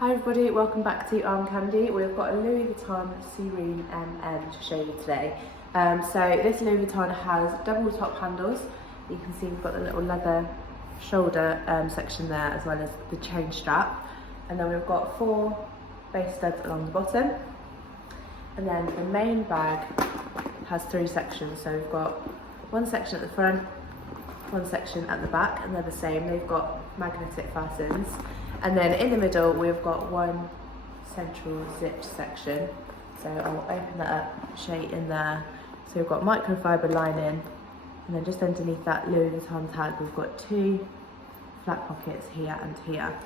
Hi everybody, welcome back to Arm Candy. We've got a Louis Vuitton Surene MM to show you today. So this Louis Vuitton has double top handles. You can see we've got the little leather shoulder section there, as well as the chain strap. And then we've got 4 base studs along the bottom. And then the main bag has 3 sections. So we've got one section at the front, one section at the back, and they're the same. They've got magnetic facets. And then in the middle, we've got one central zipped section. So I'll open that up, show you in there. So we've got microfiber lining, and then just underneath that Louis Vuitton tag, we've got 2 flat pockets here and here.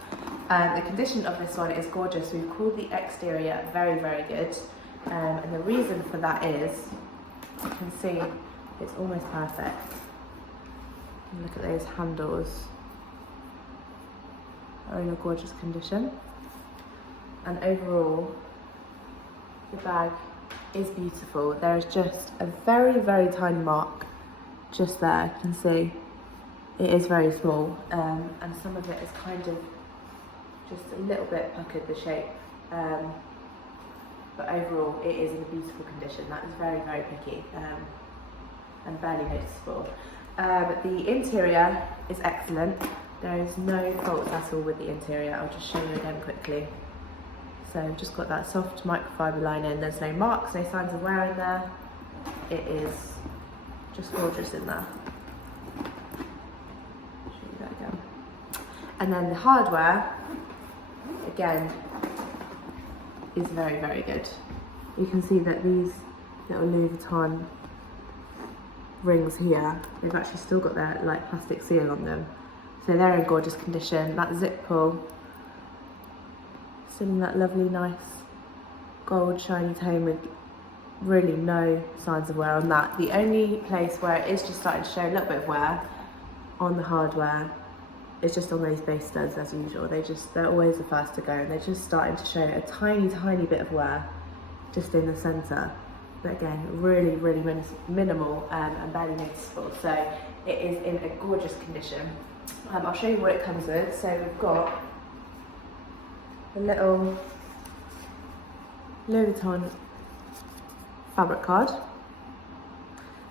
The condition of this one is gorgeous. We've called the exterior very, very good. And the reason for that is, you can see it's almost perfect. Look at those handles. Are in a gorgeous condition, and overall the bag is beautiful. There is just a very, very tiny mark just there. You can see it is very small, and some of it is kind of just a little bit puckered, the shape, but overall it is in a beautiful condition. That is very, very picky and barely noticeable. The interior is excellent. There is no faults at all with the interior. I'll just show you again quickly. So we've just got that soft microfiber lining. There's no marks, no signs of wear in there. It is just gorgeous in there. Show you that again. And then the hardware, again, is very, very good. You can see that these little Louis Vuitton rings here, they've actually still got their like plastic seal on them. So they're in gorgeous condition. That zip pull, still in that lovely, nice gold shiny tone with really no signs of wear on that. The only place where it is just starting to show a little bit of wear on the hardware is just on those base studs as usual. They're always the first to go, and they're just starting to show a tiny, tiny bit of wear just in the centre. But again, really, really minimal and barely noticeable. So it is in a gorgeous condition. I'll show you what it comes with. So we've got a little Louis Vuitton fabric card,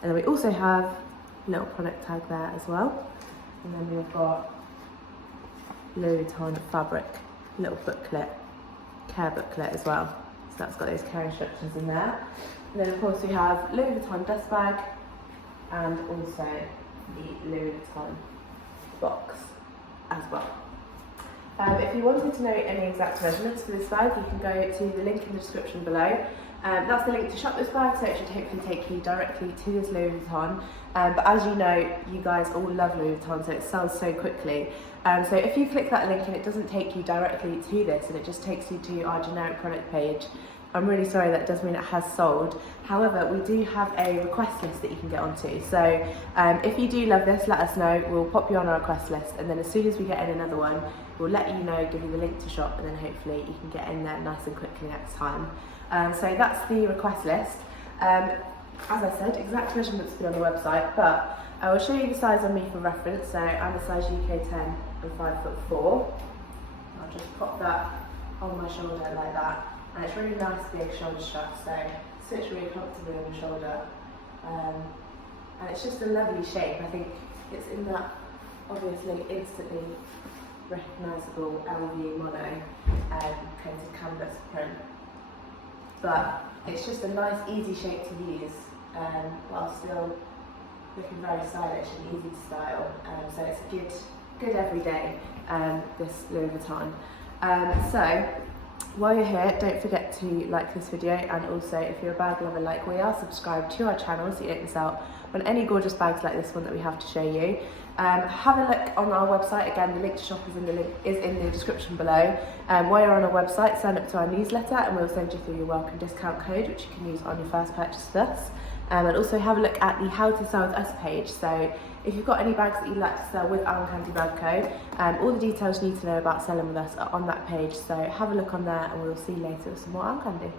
and then we also have a little product tag there as well. And then we've got Louis Vuitton fabric little booklet, care booklet as well. So that's got those care instructions in there. And then of course we have Louis Vuitton dust bag, and also the Louis Vuitton box as well. If you wanted to know any exact measurements for this bag, you can go to the link in the description below. That's the link to shop this bag, so it should hopefully take you directly to this Louis Vuitton. But as you know, you guys all love Louis Vuitton, so it sells so quickly. So if you click that link and it doesn't take you directly to this, and it just takes you to our generic product page, I'm really sorry, that does mean it has sold. However, we do have a request list that you can get onto. So if you do love this, let us know. We'll pop you on our request list, and then as soon as we get in another one, we'll let you know, give you the link to shop, and then hopefully you can get in there nice and quickly next time. So that's the request list. As I said, exact measurements will be on the website, but I will show you the size on me for reference. So I'm a size UK 10 and 5'4". I'll just pop that on my shoulder like that. And it's really nice big shoulder strap, so it sits really comfortably on the shoulder. And it's just a lovely shape. I think it's in that obviously instantly recognisable LV mono coated canvas print. But it's just a nice easy shape to use while still looking very stylish and easy to style. So it's a good everyday, this Louis Vuitton. So while you're here, don't forget to like this video, and also if you're a bag lover like we are, subscribe to our channel so you don't miss out on any gorgeous bags like this one that we have to show you. Have a look on our website. Again, the link to shop is in the description below. While you're on our website, sign up to our newsletter, and we'll send you through your welcome discount code, which you can use on your first purchase with us. And also have a look at the How to Sell with Us page. So if you've got any bags that you'd like to sell with Arm Candy Bag Co, all the details you need to know about selling with us are on that page. So have a look on there, and we'll see you later with some more Arm Candy.